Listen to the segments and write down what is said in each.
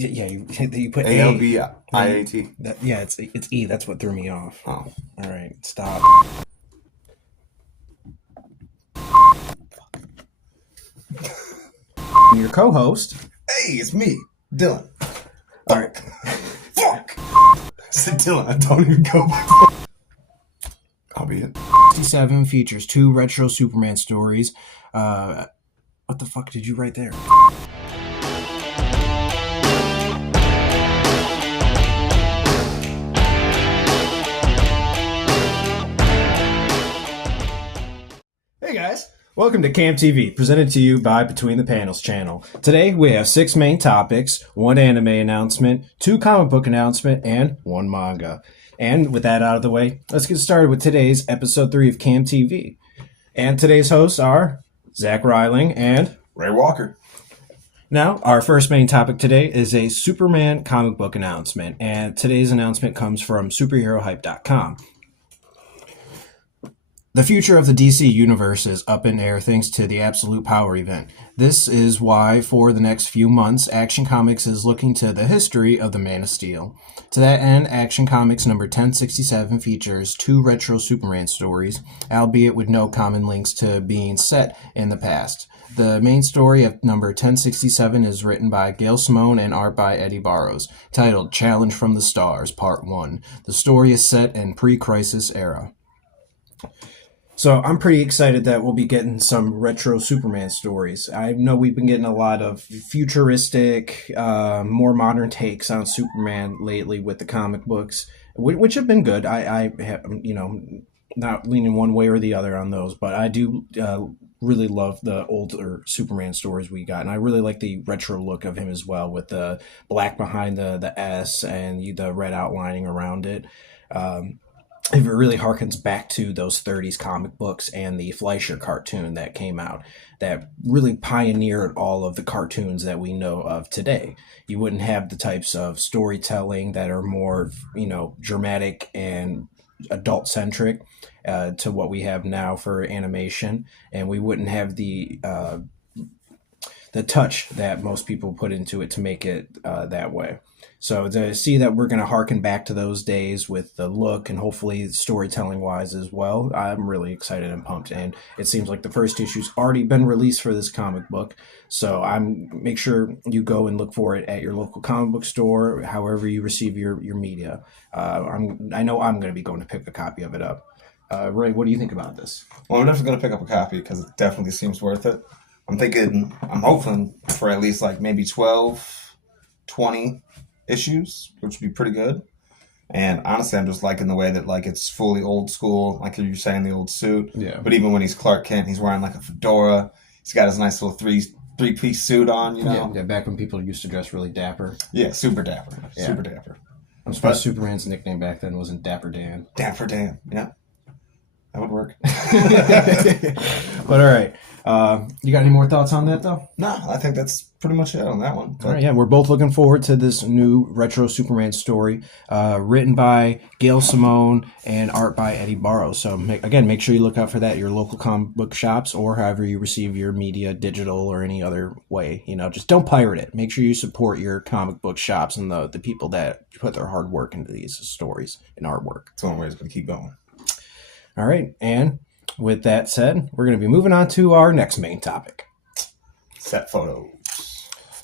Yeah, you put ALBIAT. Yeah, it's E. That's what threw me off. Oh. All right, stop. Your co-host. Hey, it's me, Dylan. All right. Fuck. I said Dylan. I don't even go by. I'll be it. 67 features 2 retro Superman stories. What the fuck did you write there? Hey guys, welcome to Camm TV, presented to you by Between the Panels channel. Today we have 6 main topics, 1 anime announcement, 2 comic book announcement, and 1 manga. And with that out of the way, let's get started with today's episode 3 of Camm TV. And today's hosts are Zach Reiling and Ray Walker. Now, our first main topic today is a Superman comic book announcement, and today's announcement comes from superherohype.com. The future of the DC universe is up in air thanks to the Absolute Power event. This is why, for the next few months, Action Comics is looking to the history of the Man of Steel. To that end, Action Comics number 1067 features 2 retro Superman stories, albeit with no common links to being set in the past. The main story of number 1067 is written by Gail Simone and art by Eddie Barrows, titled Challenge from the Stars, Part 1. The story is set in pre-crisis era. So I'm pretty excited that we'll be getting some retro Superman stories. I know we've been getting a lot of futuristic, more modern takes on Superman lately with the comic books, which have been good. I have, not leaning one way or the other on those, but I do really love the older Superman stories we got, and I really like the retro look of him as well, with the black behind the S and the red outlining around it. It really harkens back to those 30s comic books and the Fleischer cartoon that came out that really pioneered all of the cartoons that we know of today. You wouldn't have the types of storytelling that are more, dramatic and adult-centric to what we have now for animation, and we wouldn't have the touch that most people put into it to make it that way. So to see that we're going to harken back to those days with the look and hopefully storytelling wise as well, I'm really excited and pumped. And it seems like the first issue's already been released for this comic book. So make sure you go and look for it at your local comic book store, however you receive your media. I know I'm going to be going to pick a copy of it up. Ray, what do you think about this? Well, I'm definitely going to pick up a copy because it definitely seems worth it. I'm hoping for at least like maybe 12, 20 issues, which would be pretty good. And honestly, I'm just liking the way that like it's fully old school, like you're saying, the old suit. Yeah. But even when he's Clark Kent, he's wearing like a fedora. He's got his nice little three-piece suit on, Yeah, back when people used to dress really dapper. Yeah, super dapper. Yeah. Super dapper. I'm surprised Superman's nickname back then wasn't Dapper Dan. Dapper Dan, yeah. That would work. But all right. You got any more thoughts on that, though? No, I think that's pretty much it on that one. All right, yeah, we're both looking forward to this new retro Superman story, written by Gail Simone and art by Eddie Barrows. So, make sure you look out for that at your local comic book shops or however you receive your media, digital or any other way. Just don't pirate it. Make sure you support your comic book shops and the people that put their hard work into these stories and artwork. That's one way it's going to keep going. All right, and with that said, we're going to be moving on to our next main topic. Set photos.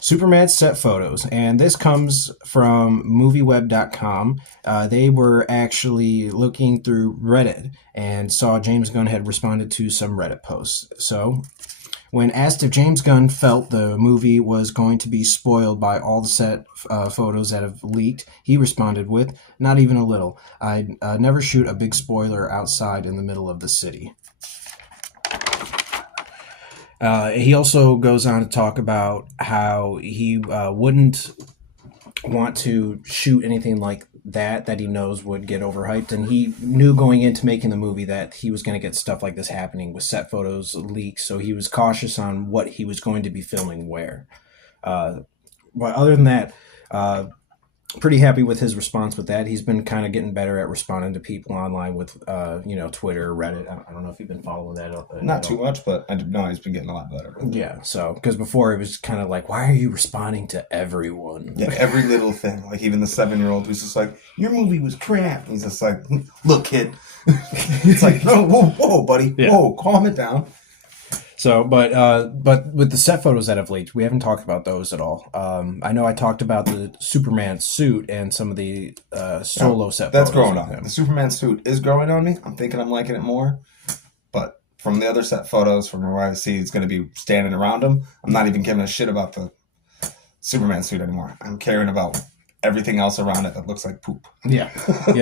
Superman set photos, and this comes from movieweb.com. They were actually looking through Reddit and saw James Gunn had responded to some Reddit posts. So, when asked if James Gunn felt the movie was going to be spoiled by all the set photos that have leaked, he responded with, "Not even a little. I'd never shoot a big spoiler outside in the middle of the city." He also goes on to talk about how he wouldn't want to shoot anything like that he knows would get overhyped, and he knew going into making the movie that he was going to get stuff like this happening with set photos leaks, so he was cautious on what he was going to be filming where. But other than that, pretty happy with his response with that. He's been kind of getting better at responding to people online with, Twitter, Reddit. I don't know if you've been following that. Not too much, but I do know he's been getting a lot better. Yeah, so, because before it was kind of like, why are you responding to everyone? Yeah, every little thing. Like even the 7-year-old who's just like, your movie was crap. And he's just like, look, kid. It's like, no, whoa, buddy. Yeah. Whoa, calm it down. So, but with the set photos that have leaked, we haven't talked about those at all. I know I talked about the Superman suit and some of the solo set that's photos. That's growing on me. The Superman suit is growing on me. I'm thinking I'm liking it more. But from the other set photos, from where I see it's going to be standing around him, I'm not even giving a shit about the Superman suit anymore. I'm caring about everything else around it that looks like poop. Yeah.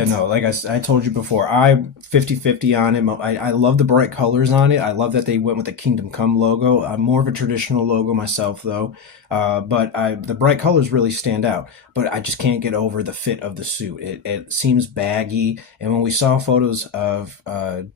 No, like I told you before, I'm 50-50 on it. I love the bright colors on it. I love that they went with the Kingdom Come logo. I'm more of a traditional logo myself, though. But the bright colors really stand out. But I just can't get over the fit of the suit. It seems baggy. And when we saw photos of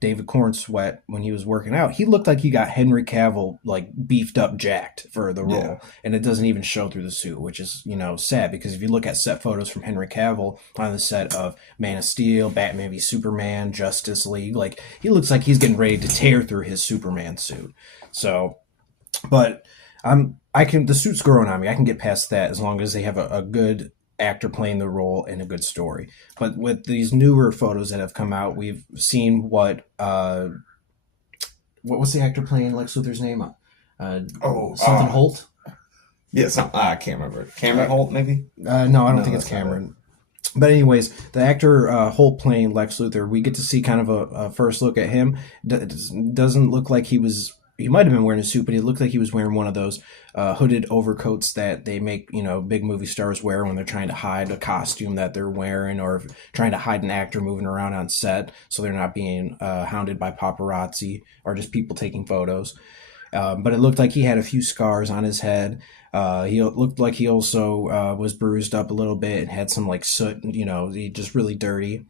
David Cornsweet when he was working out, he looked like he got Henry Cavill like beefed up, jacked for the role. Yeah. And it doesn't even show through the suit, which is sad, because if you look at set photos from Henry Cavill on the set of Man of Steel, Batman v Superman, Justice League, like he looks like he's getting ready to tear through his Superman suit. So, but the suit's growing on me. I can get past that as long as they have a good actor playing the role and a good story. But with these newer photos that have come out, we've seen what was the actor playing Lex Luthor's name? Holt? Yeah, I can't remember. Cameron Holt, maybe? No, I don't think it's Cameron. But anyways, the actor Holt playing Lex Luthor, we get to see kind of a first look at him. Doesn't look like he might have been wearing a suit, but it looked like he was wearing one of those hooded overcoats that they make, big movie stars wear when they're trying to hide a costume that they're wearing, or trying to hide an actor moving around on set so they're not being hounded by paparazzi or just people taking photos. But it looked like he had a few scars on his head. He looked like he also was bruised up a little bit and had some like soot, he just really dirty.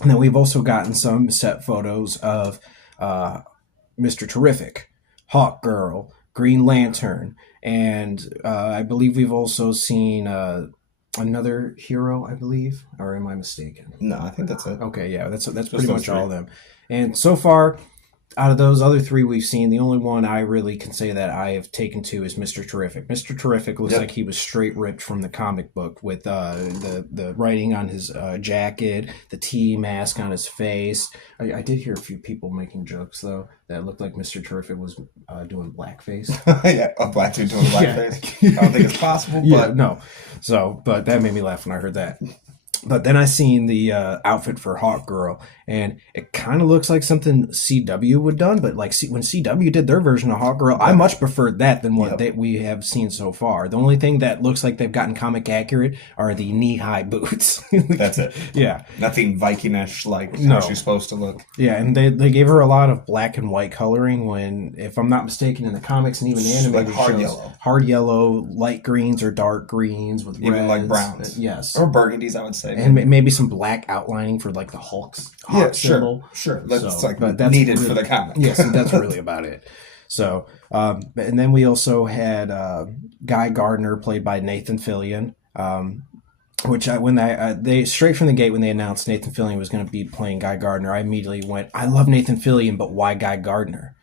And then we've also gotten some set photos of Mr. Terrific, Hawkgirl, Green Lantern, and I believe we've also seen another hero, I believe, or am I mistaken? No, I think that's it. Okay, yeah, that's pretty much all of them. And so far, out of those other three we've seen, the only one I really can say that I have taken to is Mr. Terrific. Mr. Terrific looks like he was straight ripped from the comic book, with the writing on his jacket, the T mask on his face. I did hear a few people making jokes, though, that looked like Mr. Terrific was doing blackface. Yeah, a black dude doing blackface. Yeah. I don't think it's possible, but... Yeah, no. So, but that made me laugh when I heard that. But then I seen the outfit for Hawkgirl, and it kind of looks like something CW would done. But like when CW did their version of Hawkgirl, I much preferred that than what we have seen so far. The only thing that looks like they've gotten comic accurate are the knee-high boots. That's it. Yeah. Nothing Viking-ish like how she's supposed to look. Yeah, and they gave her a lot of black and white coloring when, if I'm not mistaken, in the comics and even the animated shows, hard yellow, light greens or dark greens with reds. Even like browns. Yes. Or burgundies, I would say. And maybe some black outlining for like the Hawk symbol. Sure. That's needed for the comic. Yes, that's really about it. So, and then we also had Guy Gardner, played by Nathan Fillion, which when they straight from the gate when they announced Nathan Fillion was going to be playing Guy Gardner, I immediately went, I love Nathan Fillion, but why Guy Gardner?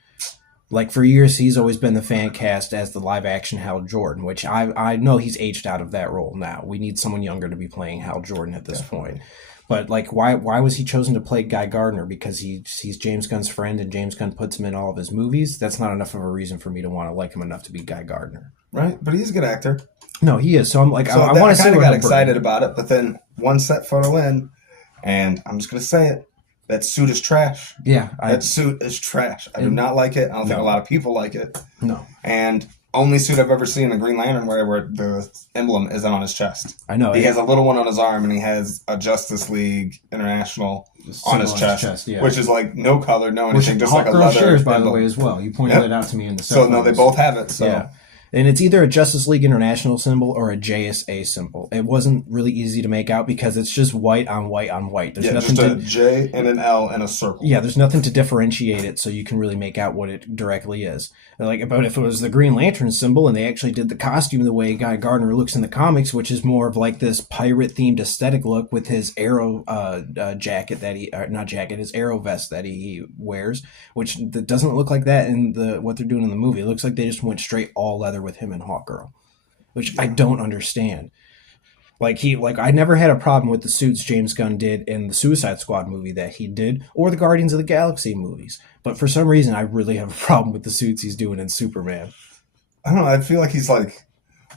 Like, for years, he's always been the fan cast as the live-action Hal Jordan, which I know he's aged out of that role now. We need someone younger to be playing Hal Jordan at this point. But, like, why was he chosen to play Guy Gardner? Because he's James Gunn's friend and James Gunn puts him in all of his movies? That's not enough of a reason for me to want to like him enough to be Guy Gardner. Right, but he's a good actor. No, he is. So I'm like, I want to see. I kind of got excited about it, but then one set photo in, and I'm just going to say it. That suit is trash. Yeah. That suit is trash. I do not like it. I don't think a lot of people like it. No. And only suit I've ever seen a Green Lantern wear where the emblem isn't on his chest. I know. He has a little one on his arm, and he has a Justice League International on his chest, which is like no color, no anything, just like a leather shares, by emblem. the way, as well. You pointed that out to me in the set So, no, they both have it. So. Yeah. And it's either a Justice League International symbol or a JSA symbol. It wasn't really easy to make out because it's just white on white on white. There's nothing just a J and an L and a circle. Yeah, there's nothing to differentiate it so you can really make out what it directly is. Like, but if it was the Green Lantern symbol and they actually did the costume the way Guy Gardner looks in the comics, which is more of like this pirate-themed aesthetic look with his arrow jacket that he, not jacket, his arrow vest that he wears, which doesn't look like that in what they're doing in the movie. It looks like they just went straight all leather with him and Hawkgirl, which I don't understand. Like I never had a problem with the suits James Gunn did in the Suicide Squad movie that he did, or the Guardians of the Galaxy movies. But for some reason, I really have a problem with the suits he's doing in Superman. I don't know. I feel like he's like,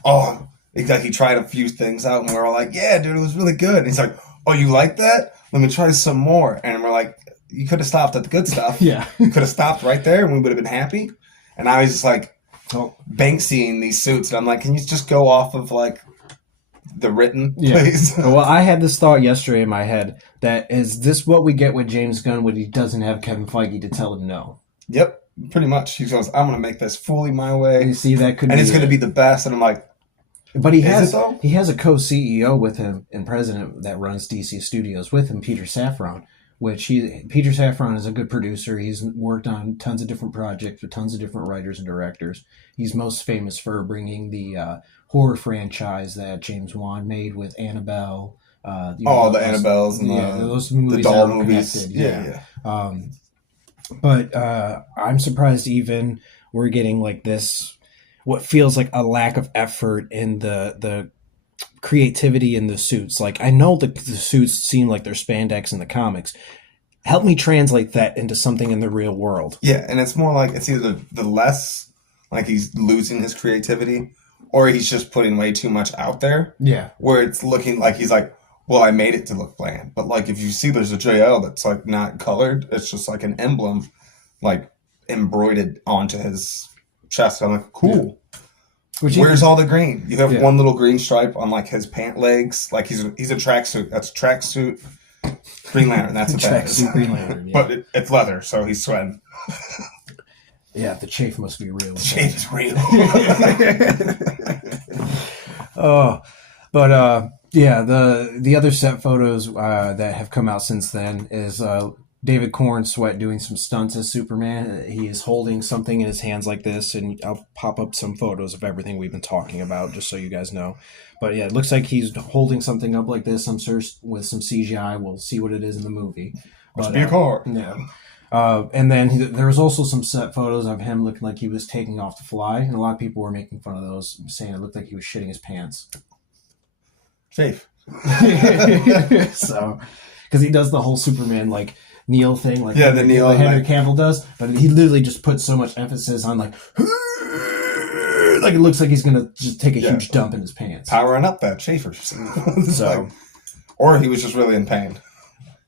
oh, like he tried a few things out, and we're all like, yeah, dude, it was really good. And he's like, oh, you like that? Let me try some more. And we're like, you could have stopped at the good stuff. Yeah. You could have stopped right there, and we would have been happy. And I was just like, Banksying these suits, and I'm like, can you just go off of like the written, please? Well, I had this thought yesterday in my head that is this what we get with James Gunn when he doesn't have Kevin Feige to tell him no? Yep, pretty much. He goes, I'm going to make this fully my way. You see, that could and it's going to be the best. And I'm like, but he has a co-CEO with him and president that runs DC Studios with him, Peter Safran, Peter Safran is a good producer. He's worked on tons of different projects with tons of different writers and directors. He's most famous for bringing the horror franchise that James Wan made with Annabelle. The Annabelles and those movies, the doll movies. But I'm surprised even we're getting like this, what feels like a lack of effort in the creativity in the suits. Like, I know the suits seem like they're spandex in the comics. Help me translate that into something in the real world. Yeah, and it's more like it's either the less like he's losing his creativity, or he's just putting way too much out there. Yeah. Where it's looking like he's like, well, I made it to look bland. But like if you see there's a JL that's like not colored, it's just like an emblem like embroidered onto his chest. I'm like, cool. Yeah. Where's all the green? You have one little green stripe on like his pant legs. Like he's a tracksuit. That's a tracksuit Green Lantern. That's what that is. Green Lantern, yeah. But it's leather, so he's sweating. Yeah, the chafe must be real. The chafe is real. The other set photos that have come out since then is David Corn Sweat doing some stunts as Superman. He is holding something in his hands like this, and I'll pop up some photos of everything we've been talking about just so you guys know. But yeah, it looks like he's holding something up like this. I'm sure with some CGI. We'll see what it is in the movie. Must be a car. Yeah. And then there was also some set photos of him looking like he was taking off to fly, and a lot of people were making fun of those, saying it looked like he was shitting his pants. Safe. So, because he does the whole Superman like kneel thing, like the kneel, like Henry Cavill does, but he literally just puts so much emphasis on like it looks like he's gonna just take a huge dump in his pants, powering up that Schaefer. So, or he was just really in pain.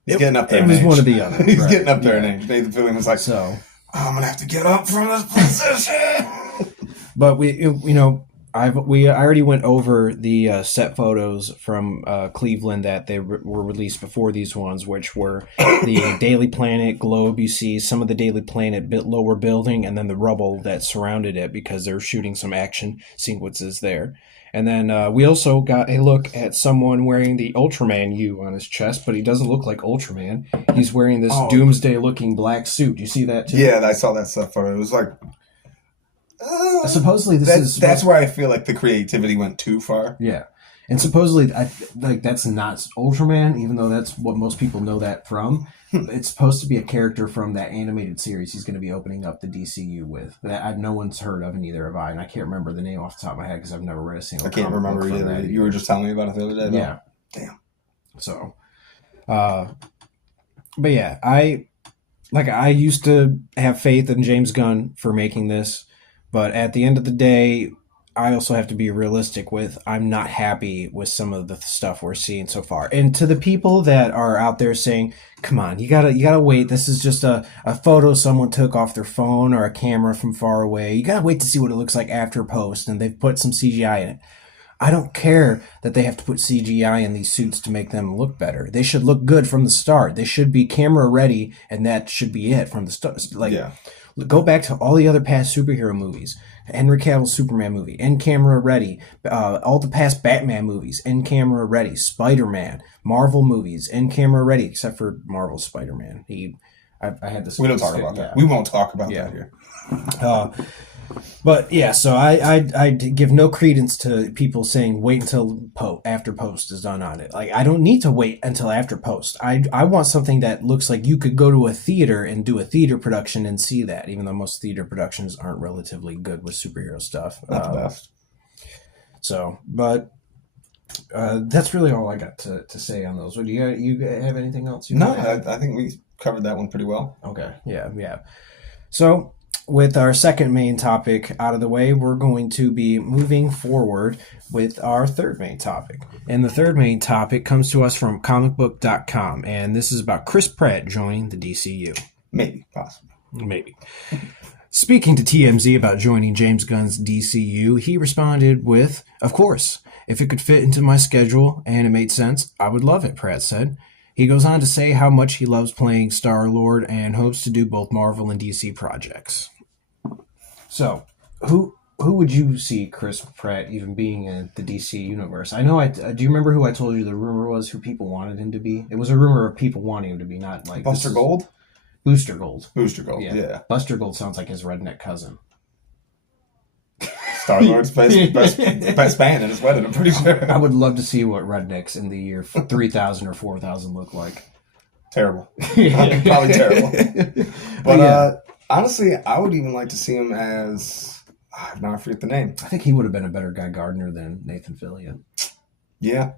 He's getting up there. It was one or the other. He's getting up there in age. Nathan Fillion was like, so I'm gonna have to get up from this position. But I already went over the set photos from Cleveland that they were released before these ones, which were the Daily Planet globe. You see some of the Daily Planet lower building, and then the rubble that surrounded it because they're shooting some action sequences there. And then we also got a look at someone wearing the Ultraman U on his chest, but he doesn't look like Ultraman. He's wearing this doomsday-looking black suit. You see that too? Yeah, I saw that stuff photo. It was like... supposedly that's where I feel like the creativity went too far. Yeah. And supposedly that's not Ultraman, even though that's what most people know that from. It's supposed to be a character from that animated series he's going to be opening up the DCU with that no one's heard of, and neither have I. And I can't remember the name off the top of my head because I've never read a single. I can't remember either. You were just telling me about it the other day. Though. Yeah. Damn. So, but yeah, I used to have faith in James Gunn for making this. But at the end of the day, I also have to be realistic with I'm not happy with some of the stuff we're seeing so far. And to the people that are out there saying, come on, you gotta wait. This is just a photo someone took off their phone or a camera from far away. You gotta wait to see what it looks like after post, and they've put some CGI in it. I don't care that they have to put CGI in these suits to make them look better. They should look good from the start. They should be camera ready, and that should be it from the start. Go back to all the other past superhero movies. Henry Cavill's Superman movie, in camera ready. All the past Batman movies, in camera ready. Spider-Man, Marvel movies, in camera ready, except for Marvel Spider-Man. I had this. We don't talk about that. We won't talk about that here. But yeah, so I give no credence to people saying wait until after post is done on it. Like, I don't need to wait until after post. I want something that looks like you could go to a theater and do a theater production and see that, even though most theater productions aren't relatively good with superhero stuff. Not the best. So, but that's really all I got to say on those. Do you have anything else? No, I think we covered that one pretty well. Okay, yeah. So, with our second main topic out of the way, we're going to be moving forward with our third main topic. And the third main topic comes to us from comicbook.com, and this is about Chris Pratt joining the DCU. Maybe, possibly. Maybe. Speaking to TMZ about joining James Gunn's DCU, he responded with, "Of course, if it could fit into my schedule and it made sense, I would love it," Pratt said. He goes on to say how much he loves playing Star-Lord and hopes to do both Marvel and DC projects. So, who would you see Chris Pratt even being in the DC universe? I know. Do you remember who I told you the rumor was? Who people wanted him to be? It was a rumor of people wanting him to be, not like Buster Gold. Booster Gold. Booster Gold. Yeah. Buster Gold sounds like his redneck cousin. Star-Lord's best band at his wedding, I'm pretty sure. I would love to see what rednecks in the year 3000 or 4000 look like. Terrible. Probably terrible. But honestly, I would even like to see him as... now I forget the name. I think he would have been a better Guy Gardner than Nathan Fillion. Yeah.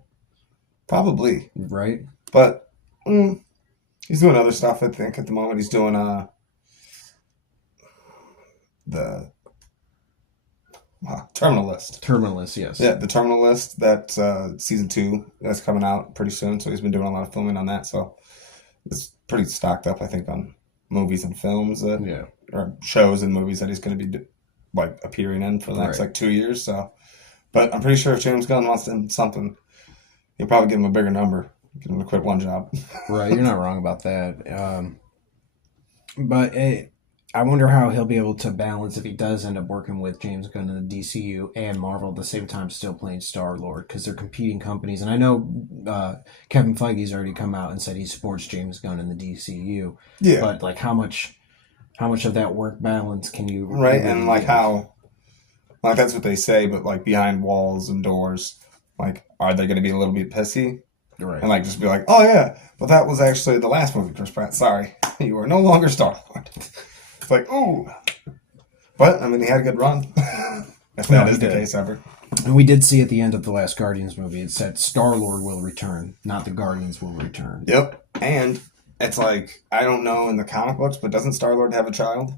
Probably. Right? But he's doing other stuff, I think, at the moment. He's doing the... Terminal List. Terminal List, yes. Yeah, the Terminal List, that's season 2. That's coming out pretty soon, so he's been doing a lot of filming on that, so it's pretty stocked up, I think, on movies and films or shows and movies that he's going to be appearing in for the next 2 years. So, but I'm pretty sure if James Gunn wants to do something, he'll probably give him a bigger number, get him to quit one job. Right, you're not wrong about that. But I wonder how he'll be able to balance if he does end up working with James Gunn in the DCU and Marvel at the same time, still playing Star-Lord, because they're competing companies. And I know Kevin Feige's already come out and said he supports James Gunn in the DCU. Yeah. But how much of that work balance can you right? And how that's what they say, but behind walls and doors, are they going to be a little bit pissy? Right. And just be like, oh yeah, but that was actually the last movie, Chris Pratt. Sorry, you are no longer Star-Lord. It's ooh. But, I mean, he had a good run. If that is the case ever. And we did see at the end of the last Guardians movie, it said Star-Lord will return, not the Guardians will return. Yep. And it's I don't know in the comic books, but doesn't Star-Lord have a child?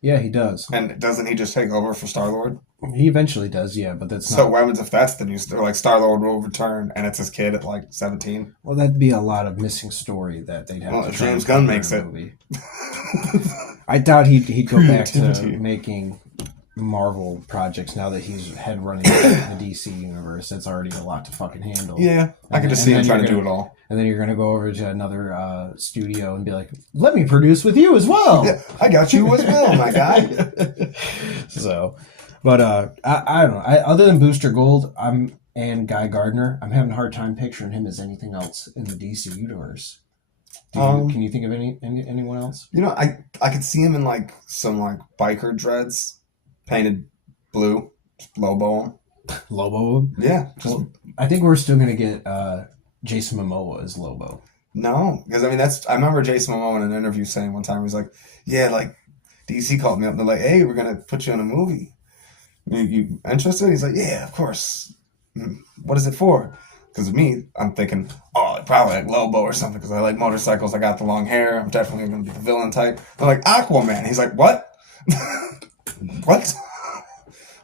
Yeah, he does. And doesn't he just take over for Star-Lord? He eventually does, yeah, but that's not... So what happens if that's the new story? Star-Lord will return, and it's his kid at 17? Well, that'd be a lot of missing story that they'd have to... Well, if James Gunn makes it. I doubt he'd go back to making Marvel projects now that he's head running the DC universe. That's already a lot to fucking handle. Yeah, I can just see him trying to do it all. And then you're going to go over to another studio and be like, let me produce with you as well. Yeah, I got you as well, my guy. So, but I don't know. Other than Booster Gold and Guy Gardner, I'm having a hard time picturing him as anything else in the DC universe. Can you think of anyone else? I could see him in some biker dreads, painted blue, just Lobo. Lobo? Yeah. I think we're still gonna get Jason Momoa as Lobo. No, because I remember Jason Momoa in an interview saying one time, he was like, yeah, DC called me up and they're like, hey, we're gonna put you in a movie. You interested? He's like, yeah, of course. What is it for? Because of me, I'm thinking, probably Lobo or something, because I like motorcycles, I got the long hair, I'm definitely going to be the villain type. They're like, Aquaman. He's like, what? What?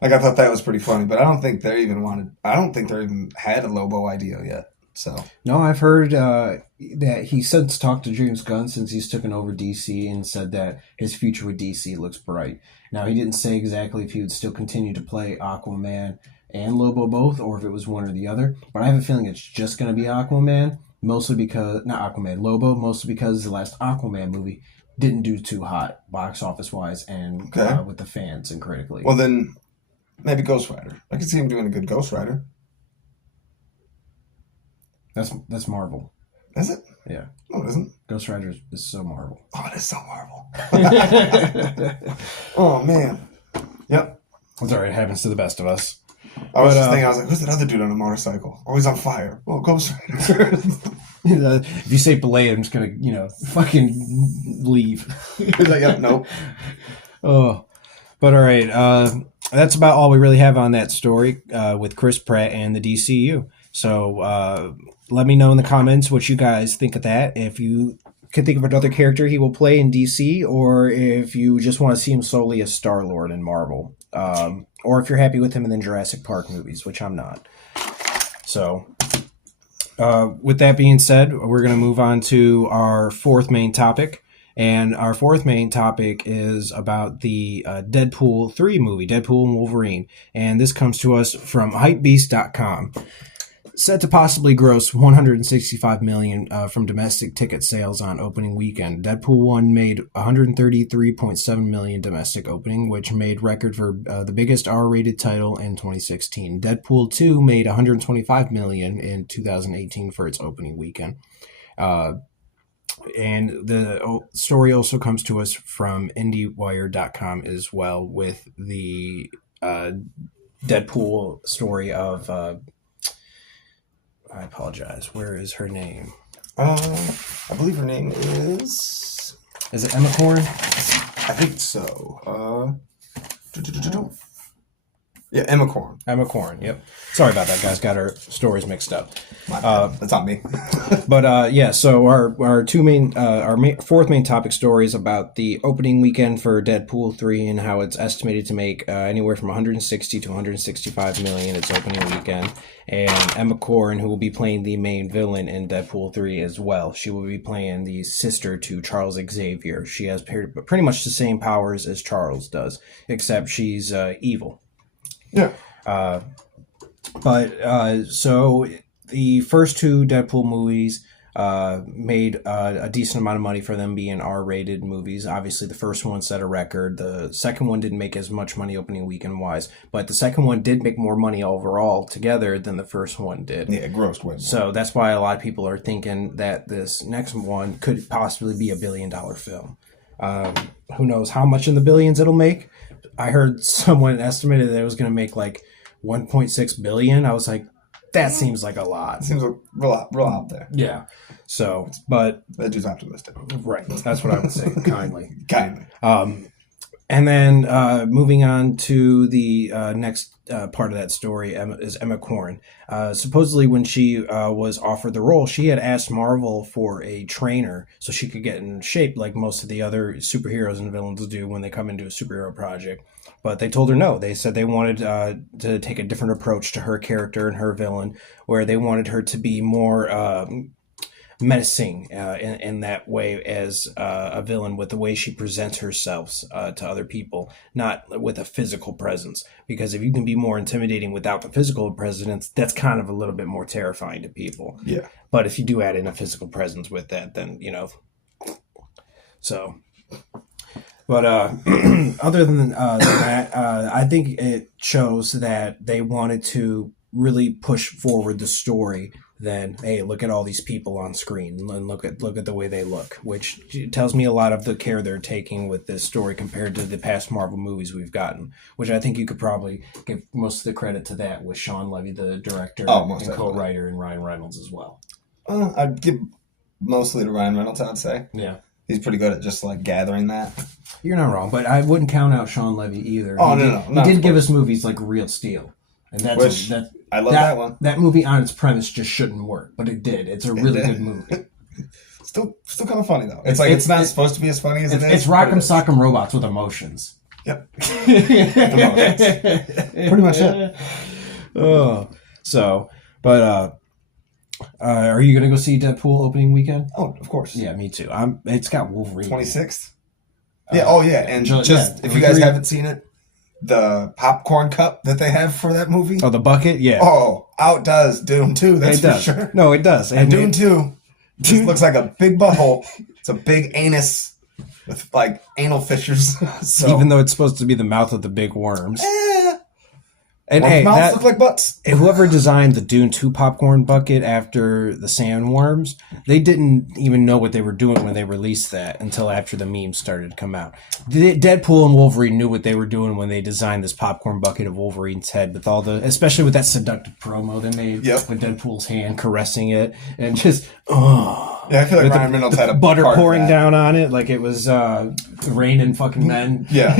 I thought that was pretty funny, but I don't think they even had a Lobo idea yet. So no, I've heard that he since talked to James Gunn since he's taken over DC and said that his future with DC looks bright. Now, he didn't say exactly if he would still continue to play Aquaman and Lobo both, or if it was one or the other. But I have a feeling it's just going to be Aquaman, Lobo, mostly because the last Aquaman movie didn't do too hot box office wise and Okay. with the fans and critically. Well, then maybe Ghost Rider. I could see him doing a good Ghost Rider. That's Marvel. Is it? Yeah. No, it isn't. Ghost Rider is so Marvel. Oh, it is so Marvel. Oh, man. Yep. It's alright. It happens to the best of us. I was just thinking, I was like, who's that other dude on a motorcycle? Always on fire. Oh, Ghost Rider. If you say Belay, I'm just going to, fucking leave. He's like, yep, nope. Oh. But all right. That's about all we really have on that story with Chris Pratt and the DCU. So let me know in the comments what you guys think of that. If you can think of another character he will play in DC, or if you just want to see him solely as Star-Lord in Marvel. Or if you're happy with him in the Jurassic Park movies, which I'm not. So, with that being said, we're going to move on to our fourth main topic. And our fourth main topic is about the Deadpool 3 movie, Deadpool and Wolverine. And this comes to us from hypebeast.com. Set to possibly gross $165 million from domestic ticket sales on opening weekend. Deadpool 1 made $133.7 million domestic opening, which made record for the biggest R-rated title in 2016. Deadpool 2 made $125 million in 2018 for its opening weekend. And the story also comes to us from IndieWire.com as well, with the Deadpool story of... I apologize. Where is her name? I believe her name is... Is it Emma Corrin? I think so. Yeah, Emma Corrin. Emma Corrin, yep. Sorry about that, guys. Got our stories mixed up. That's not me. But yeah, so our fourth main topic story is about the opening weekend for Deadpool 3 and how it's estimated to make anywhere from 160 to 165 million its opening weekend. And Emma Corrin, who will be playing the main villain in Deadpool 3 as well. She will be playing the sister to Charles Xavier. She has pretty much the same powers as Charles does, except she's evil. Yeah. So the first two Deadpool movies made a decent amount of money for them being R-rated movies. Obviously, the first one set a record. The second one didn't make as much money opening weekend-wise, but the second one did make more money overall together than the first one did. Yeah, it grossed way more. So that's why a lot of people are thinking that this next one could possibly be a billion-dollar film. Who knows how much in the billions it'll make? I heard someone estimated that it was going to make like 1.6 billion. I was like, that seems like a lot. It seems real out there. Yeah. So, but that dude's optimistic. Right. That's what I would say. Kindly. Kindly. And then moving on to the next part of that story is Emma Corrin. Supposedly when she was offered the role, she had asked Marvel for a trainer so she could get in shape like most of the other superheroes and villains do when they come into a superhero project. But they told her no. They said they wanted to take a different approach to her character and her villain, where they wanted her to be more menacing in that way as a villain, with the way she presents herself to other people, not with a physical presence. Because if you can be more intimidating without the physical presence, that's kind of a little bit more terrifying to people. Yeah. But if you do add in a physical presence with that, then, so... But other than that, I think it shows that they wanted to really push forward the story. Then, hey, look at all these people on screen and look at the way they look, which tells me a lot of the care they're taking with this story compared to the past Marvel movies we've gotten. Which I think you could probably give most of the credit to that with Sean Levy, the director and co-writer, and Ryan Reynolds as well. I'd give mostly to Ryan Reynolds, I'd say. Yeah. He's pretty good at just like gathering that. You're not wrong, but I wouldn't count out Sean Levy either. Oh, he did give us movies like Real Steel. And I love that one. That movie on its premise just shouldn't work, but it did. It's a really good movie. Still kind of funny though. It's not supposed to be as funny as it is. It's Rock'em Sock'em Robots with emotions. Yep. Emotions. Pretty much it. Are you gonna go see Deadpool opening weekend? Oh, of course. Yeah, me too. It's got Wolverine. 26th. Yeah. And if you guys haven't seen it, the popcorn cup that they have for that movie. Oh, the bucket? Yeah. Oh, outdoes Doom 2, that's for sure. No, it does. And Doom 2 just looks like a big butthole. It's a big anus with like anal fissures. So Even though it's supposed to be the mouth of the big worms. And worms' hey, mouths look like butts. whoever designed the Dune 2 popcorn bucket after the sandworms, they didn't even know what they were doing when they released that until after the memes started to come out. Deadpool and Wolverine knew what they were doing when they designed this popcorn bucket of Wolverine's head, with all the, especially with that seductive promo they made with Deadpool's hand caressing it and just, Yeah, I feel like Ryan Reynolds had a butter part pouring of that. down on it like it was raining fucking men. Yeah.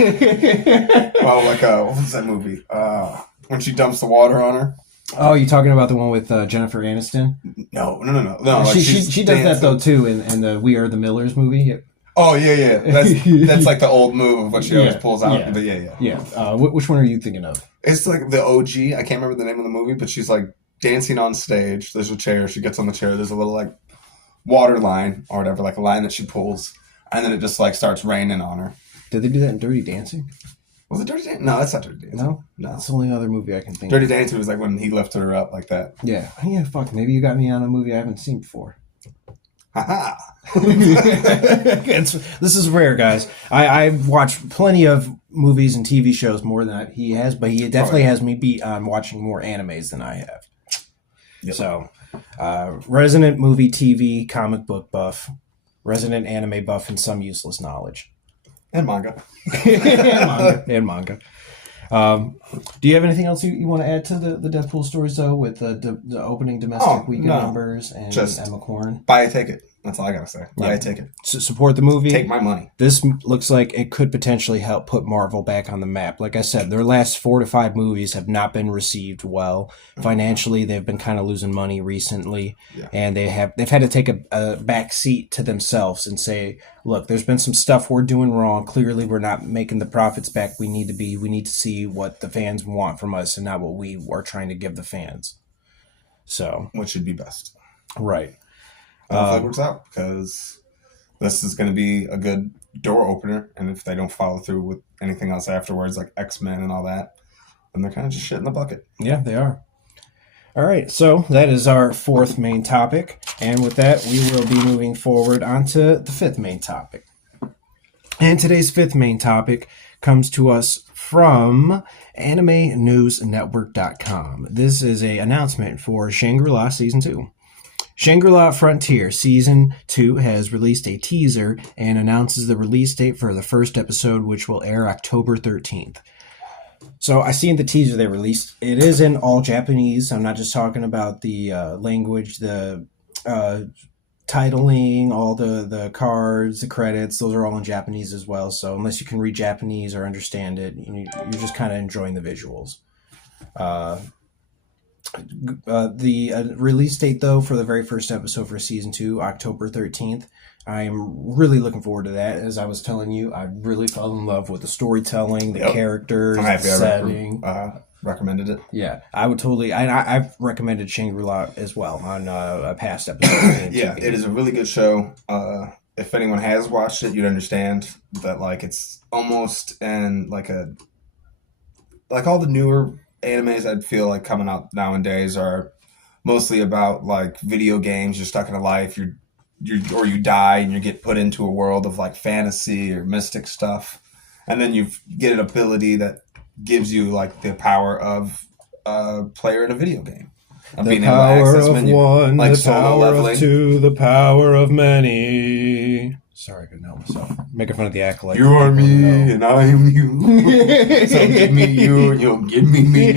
Well, like what was that movie? When she dumps the water on her. Oh, you talking about the one with Jennifer Aniston? No. Like she does that though too in the We Are the Millers movie. Oh yeah. That's like the old move of what she always pulls out. Yeah. But Yeah. Which one are you thinking of? It's like the OG. I can't remember the name of the movie, but she's like dancing on stage. There's a chair. She gets on the chair. There's a little like water line or whatever, like a line that she pulls, and then it just like starts raining on her. Did they do that in Dirty Dancing? Was it Dirty Dancing? No, that's not Dirty Dancing. No, that's the only other movie I can think of. Dirty Dancing was like when he lifted her up like that. Yeah. Fuck. Maybe you got me on a movie I haven't seen before. Haha. This is rare, guys. I've watched plenty of movies and TV shows more than he has, but he definitely has me beat on watching more animes than I have. Yep. So, resident movie, TV, comic book buff, resident anime buff, and some useless knowledge. And manga. and manga. Do you have anything else you want to add to the Deadpool stories, though, with the opening domestic weekend numbers and just Emma Corrin? Buy a ticket. That's all I got to say. Buy a ticket. Support the movie. Take my money. This looks like it could potentially help put Marvel back on the map. Like I said, their last 4 to 5 movies have not been received well. Financially, they've been kind of losing money recently. Yeah. And they've had to take a back seat to themselves and say, look, there's been some stuff we're doing wrong. Clearly, we're not making the profits back we need to be. We need to see what the fans want from us and not what we are trying to give the fans. So, which should be best. Right. Hopefully it works out, because this is going to be a good door opener, and if they don't follow through with anything else afterwards, like X-Men and all that, then they're kind of just shit in the bucket. Yeah, they are. All right, so that is our 4th main topic, and with that, we will be moving forward onto the 5th main topic. And today's 5th main topic comes to us from AnimeNewsNetwork.com. This is an announcement for Shangri-La Season 2. Shangri-La Frontier Season 2 has released a teaser and announces the release date for the first episode, which will air October 13th. So I see in the teaser they released, it is in all Japanese. I'm not just talking about the language, the titling, all the cards, the credits. Those are all in Japanese as well. So unless you can read Japanese or understand it, you're just kind of enjoying the visuals. The release date, though, for the very first episode for Season 2, October 13th. I'm really looking forward to that. As I was telling you, I really fell in love with the storytelling, the characters, the setting. Recommended it. Yeah, I would totally. I've recommended Shangri-La as well on a past episode. Yeah, it is a really good show. If anyone has watched it, you'd understand that like it's almost in like all the newer animes I'd feel like coming out nowadays are mostly about like video games. You're stuck in a life, you die and you get put into a world of like fantasy or mystic stuff, and then you get an ability that gives you like the power of a player in a video game. Of the being power able to access of menu, one, like the power of two, the power of many. Sorry, I couldn't help myself. Making fun of the acolyte. You are me, and I am you. So give me you, and you'll give me me.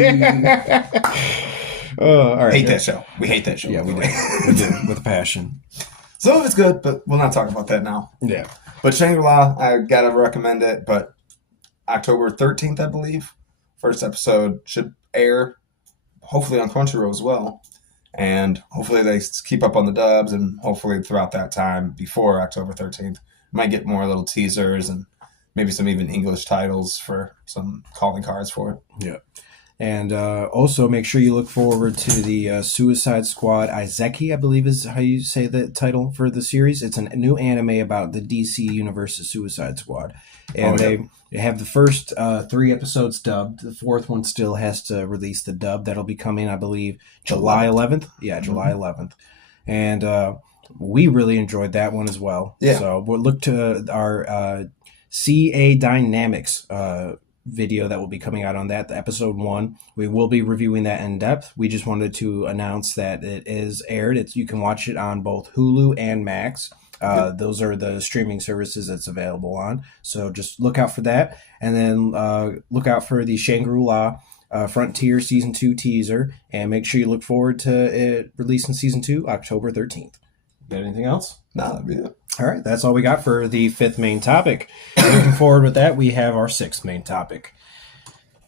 All right. Hate that show. We hate that show. Yeah, we do. We do, with a passion. Some of it's good, but we'll not talk about that now. Yeah. But Shangri-La, I gotta recommend it. But October 13th, I believe, first episode should air, hopefully on Crunchyroll as well. And hopefully they keep up on the dubs, and hopefully throughout that time before October 13th, might get more little teasers and maybe some even English titles for some calling cards for it. Yeah. And also make sure you look forward to the Suicide Squad Izeki, I believe is how you say the title for the series. It's a new anime about the DC Universe's Suicide Squad. And they have the first 3 episodes dubbed. The 4th one still has to release the dub. That'll be coming, I believe, July 11th. Yeah, July 11th. And We really enjoyed that one as well. Yeah. So we'll look to our CA Dynamics video that will be coming out on that, the episode 1. We will be reviewing that in depth. We just wanted to announce that it is aired. You can watch it on both Hulu and Max. Those are the streaming services it's available on. So just look out for that. And then look out for the Shangri-La Frontier Season 2 teaser. And make sure you look forward to it releasing Season 2, October 13th. Got anything else? No, that'd be it. All right, that's all we got for the 5th main topic. Moving forward with that, we have our 6th main topic.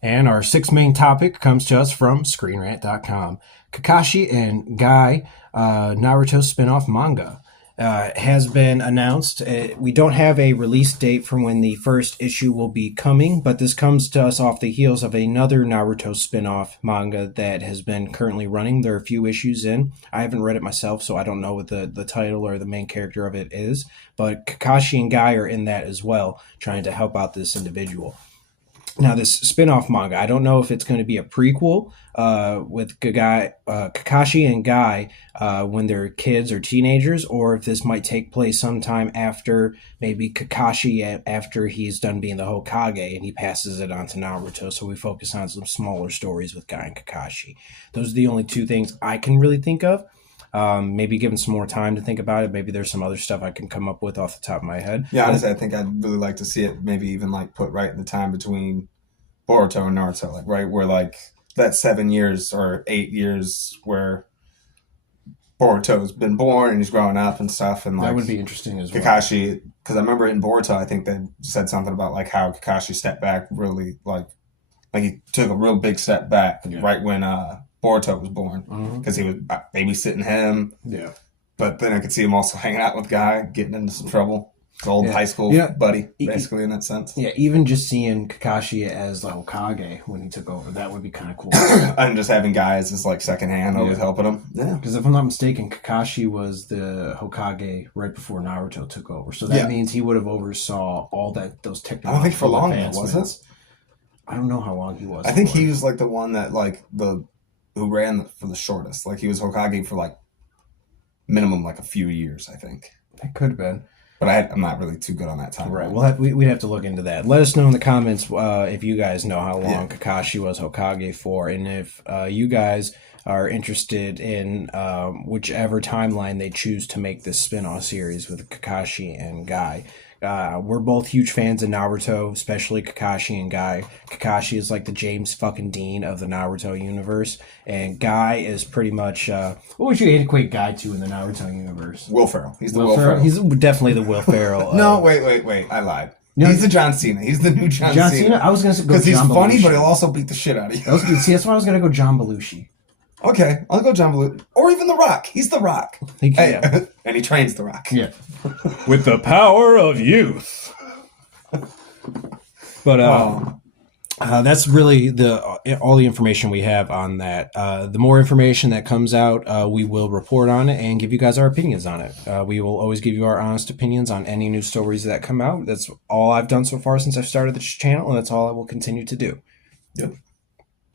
And our 6th main topic comes to us from ScreenRant.com. Kakashi and Guy Naruto spin-off manga has been announced. We don't have a release date for when the first issue will be coming, but this comes to us off the heels of another Naruto spin-off manga that has been currently running. There are a few issues in. I haven't read it myself, so I don't know what the title or the main character of it is, but Kakashi and Guy are in that as well, trying to help out this individual. Now, this spin-off manga, I don't know if it's going to be a prequel with Kakashi and Guy when they're kids or teenagers, or if this might take place sometime after maybe Kakashi, after he's done being the Hokage and he passes it on to Naruto, so we focus on some smaller stories with Guy and Kakashi. Those are the only two things I can really think of. Maybe given some more time to think about it, maybe there's some other stuff I can come up with off the top of my head. Yeah, honestly, I think I'd really like to see it maybe even like put right in the time between Boruto and Naruto, like right where like that 7 years or 8 years where Boruto's been born and he's growing up and stuff, and like that would be interesting as well. Kakashi, because I remember in Boruto, I think they said something about like how Kakashi stepped back really like he took a real big step back right when Boruto was born, because he was babysitting him. Yeah. But then I could see him also hanging out with Guy, getting into some trouble. His old high school buddy, basically, in that sense. Yeah, even just seeing Kakashi as the Hokage when he took over, that would be kind of cool. And just having Guy as his like second hand, always helping him. Yeah. Because if I'm not mistaken, Kakashi was the Hokage right before Naruto took over. So that means he would have oversaw all those technological I don't think for long, advancements. was it? I don't know how long he was. I think he was like the one that like who ran for the shortest. Like he was Hokage for like minimum like a few years, I think. That could have been. But I'm not really too good on that time. Right. We'd have to look into that. Let us know in the comments if you guys know how long Kakashi was Hokage for, and if you guys are interested in whichever timeline they choose to make this spin-off series with Kakashi and Guy. We're both huge fans of Naruto, especially Kakashi and Guy. Kakashi is like the James fucking Dean of the Naruto universe, and Guy is pretty much what would you equate Guy to in the Naruto universe? Will Ferrell. He's the Will Ferrell. He's definitely the Will Ferrell. No, wait. I lied. No, he's the John Cena. He's the new John Cena. I was going to go because he's John funny, Belushi. but he'll also beat the shit out of you. See, that's why I was going to go John Belushi. Okay, I'll go John Belushi. Or even The Rock. He's The Rock. And he trains The Rock. Yeah. With the power of youth. But that's really all the information we have on that. The more information that comes out, we will report on it and give you guys our opinions on it. We will always give you our honest opinions on any new stories that come out. That's all I've done so far since I've started this channel, and that's all I will continue to do. Yep.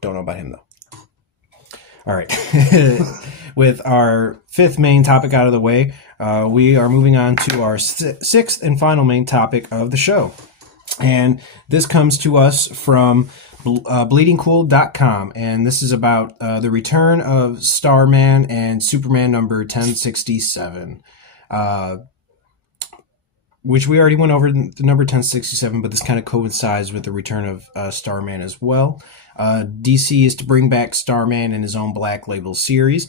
Don't know about him, though. All right. With our 5th main topic out of the way, we are moving on to our 6th and final main topic of the show. And this comes to us from bleedingcool.com, and this is about the return of Starman and Superman number 1067, which we already went over the number 1067, but this kind of coincides with the return of Starman as well. DC is to bring back Starman in his own Black Label series.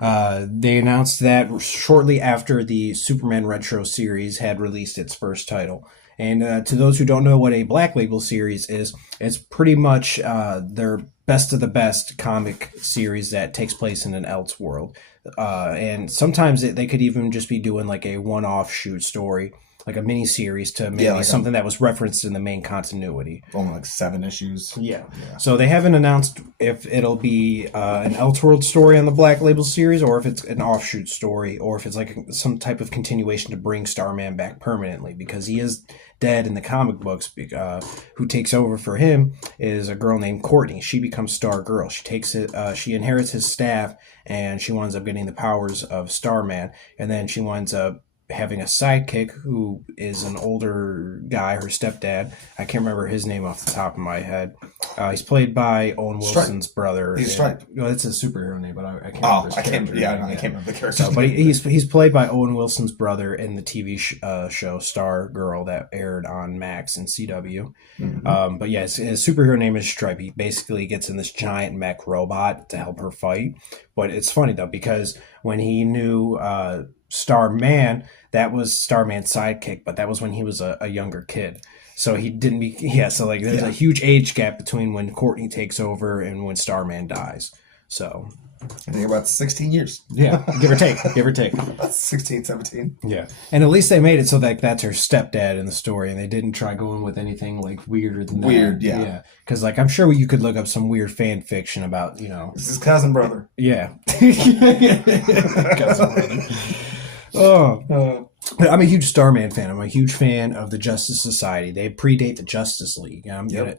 They announced that shortly after the Superman Retro series had released its first title. And to those who don't know what a Black Label series is, it's pretty much their best of the best comic series that takes place in an else world. And sometimes they could even just be doing like a one-off shoot story. like a mini series to maybe like something that was referenced in the main continuity. Only like 7 issues. Yeah. So they haven't announced if it'll be an Elseworld story on the Black Label series, or if it's an offshoot story, or if it's like some type of continuation to bring Starman back permanently, because he is dead in the comic books. Who takes over for him is a girl named Courtney. She becomes Stargirl. She takes it. She inherits his staff, and she winds up getting the powers of Starman. And then she winds up having a sidekick who is an older guy, her stepdad. I can't remember his name off the top of my head. He's played by Owen Wilson's brother. He's Stripe. Well, it's a superhero name, but I can't Oh, remember. I can't remember the character. So, but he's played by Owen Wilson's brother in the TV show Stargirl that aired on Max and CW. Mm-hmm. But yeah, his superhero name is Stripe. He basically gets in this giant mech robot to help her fight. But it's funny though, because when he knew Starman, that was Starman's sidekick, but that was when he was a younger kid. So he didn't be, so like there's a huge age gap between when Courtney takes over and when Starman dies. So I think about 16 years. Yeah, give or take. 16, 17. Yeah. And at least they made it so that that's her stepdad in the story, and they didn't try going with anything like weirder than that. Weird, yeah. Yeah. Because like I'm sure you could look up some weird fan fiction about, It's his cousin brother. Yeah. Cousin brother. Oh. I'm a huge Starman fan. I'm a huge fan of the Justice Society. They predate the Justice League.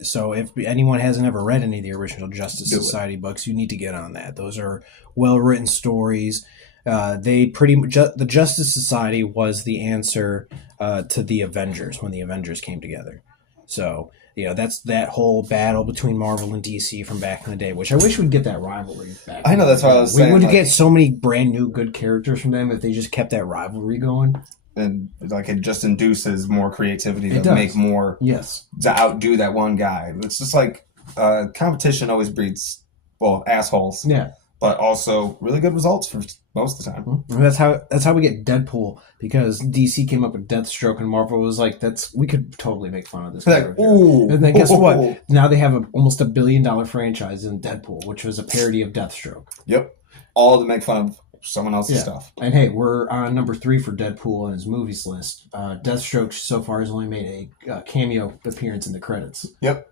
So if anyone hasn't ever read any of the original Justice Society books, you need to get on that. Those are well-written stories. The Justice Society was the answer to the Avengers when the Avengers came together. So that's that whole battle between Marvel and DC from back in the day, which I wish we'd get that rivalry back. I know, that's what I was saying. We would get so many brand new good characters from them if they just kept that rivalry going. And like it just induces more creativity to make more, to outdo that one guy. It's just like competition always breeds assholes. Yeah. But also really good results for most of the time. And that's how we get Deadpool, because DC came up with Deathstroke and Marvel was like, we could totally make fun of this character. And then guess what? Now they have almost $1 billion franchise in Deadpool, which was a parody of Deathstroke. Yep. All to make fun of someone else's stuff. And hey, we're on number 3 for Deadpool on his movies list. Deathstroke so far has only made a cameo appearance in the credits. Yep.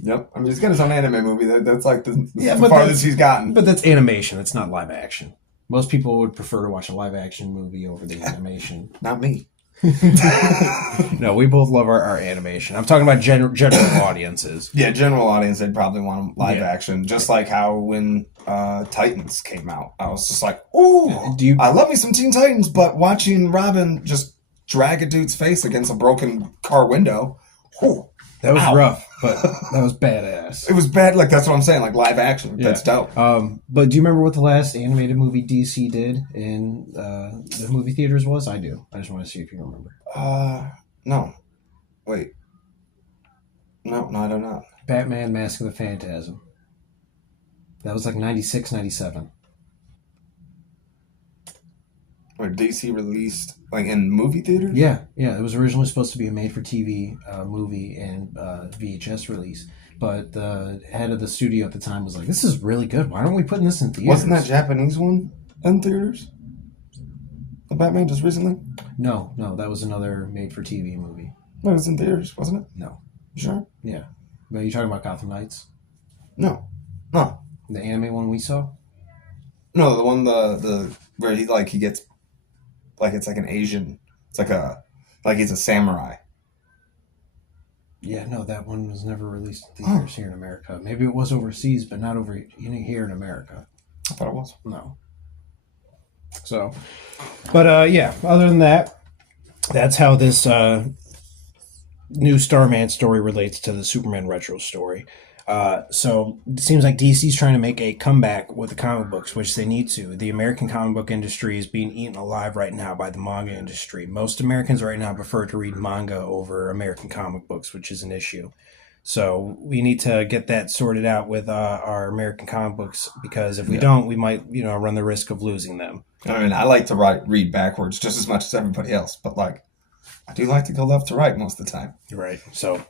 Yep. I mean, he's got his own anime movie. That's like the farthest he's gotten. But that's animation. It's not live action. Most people would prefer to watch a live action movie over the animation. Not me. No, we both love our animation. I'm talking about general audiences. Yeah, general audience, they'd probably want live action. Just like how when Titans came out, I was just like, ooh, I love me some Teen Titans, but watching Robin just drag a dude's face against a broken car window, whew. That was rough, but that was badass. It was bad. Like, that's what I'm saying. Like, live action. Yeah. That's dope. But do you remember what the last animated movie DC did in the movie theaters was? I do. I just want to see if you remember. No. Wait. No, I don't know. Batman Mask of the Phantasm. That was like 96, 97. Where DC released, like, in movie theaters? Yeah. It was originally supposed to be a made-for-TV movie and VHS release. But the head of the studio at the time was like, this is really good. Why aren't we putting this in theaters? Wasn't that Japanese one in theaters? The Batman just recently? No. That was another made-for-TV movie. No, it was in theaters, wasn't it? No. You sure? Yeah. But are you talking about Gotham Knights? No. The anime one we saw? No, the one where he gets... Like, it's like an Asian. It's like he's a samurai. Yeah, no, that one was never released in theaters here in America. Maybe it was overseas, but not over here in America. I thought it was. No. So, but other than that, that's how this new Starman story relates to the Superman retro story. So it seems like DC's trying to make a comeback with the comic books, which they need to. The American comic book industry is being eaten alive right now by the manga industry. Most Americans right now prefer to read manga over American comic books, which is an issue. So we need to get that sorted out with our American comic books, because if we don't, we might, run the risk of losing them. I mean, I like to read backwards just as much as everybody else, but I do like to go left to right most of the time. Right. So...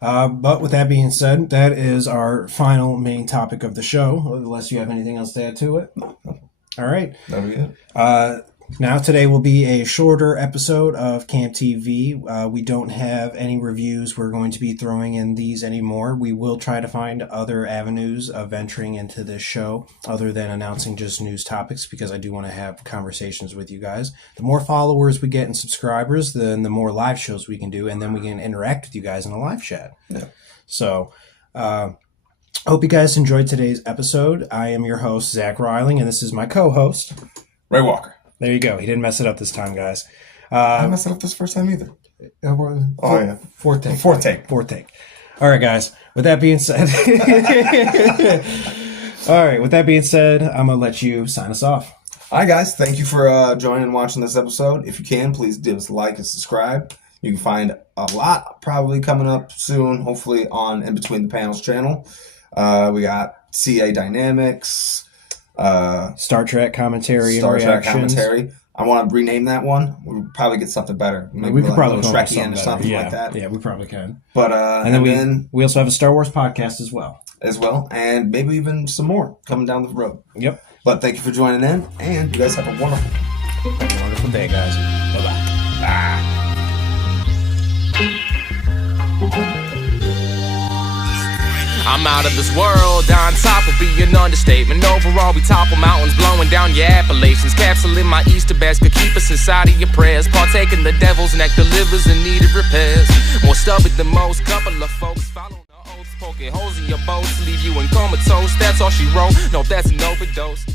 but with that being said, that is our final main topic of the show, unless you have anything else to add to it. No. All right. That'll be it. Now, today will be a shorter episode of Camm TV. We don't have any reviews we're going to be throwing in these anymore. We will try to find other avenues of venturing into this show other than announcing just news topics, because I do want to have conversations with you guys. The more followers we get and subscribers, then the more live shows we can do, and then we can interact with you guys in a live chat. Yeah. So, I hope you guys enjoyed today's episode. I am your host, Zach Reiling, and this is my co-host, Ray Walker. There you go. He didn't mess it up this time, guys. I didn't mess it up this first time either. Yeah. Fourth take. Fourth take. All right, guys. With that being said, I'm going to let you sign us off. All right, guys. Thank you for joining and watching this episode. If you can, please give us a like and subscribe. You can find a lot probably coming up soon, hopefully on In Between the Panels channel. We got CA Dynamics, Star Trek commentary and reactions. I want to rename that one. We'll probably get something better. Maybe we could probably go come up with Trekkie or something like that. Yeah, we probably can. But and then we also have a Star Wars podcast as well. And maybe even some more coming down the road. Yep. But thank you for joining in, and you guys have a wonderful day, guys. Bye-bye. Bye. I'm out of this world, on top will be an understatement. Overall, we topple mountains, blowing down your Appalachians. Capsule in my Easter basket, keep us inside of your prayers. Partaking the devil's neck, delivers and needed repairs. More stubborn than most, couple of folks follow the oaths, poking holes in your boats, leave you in comatose. That's all she wrote, no, that's an overdose.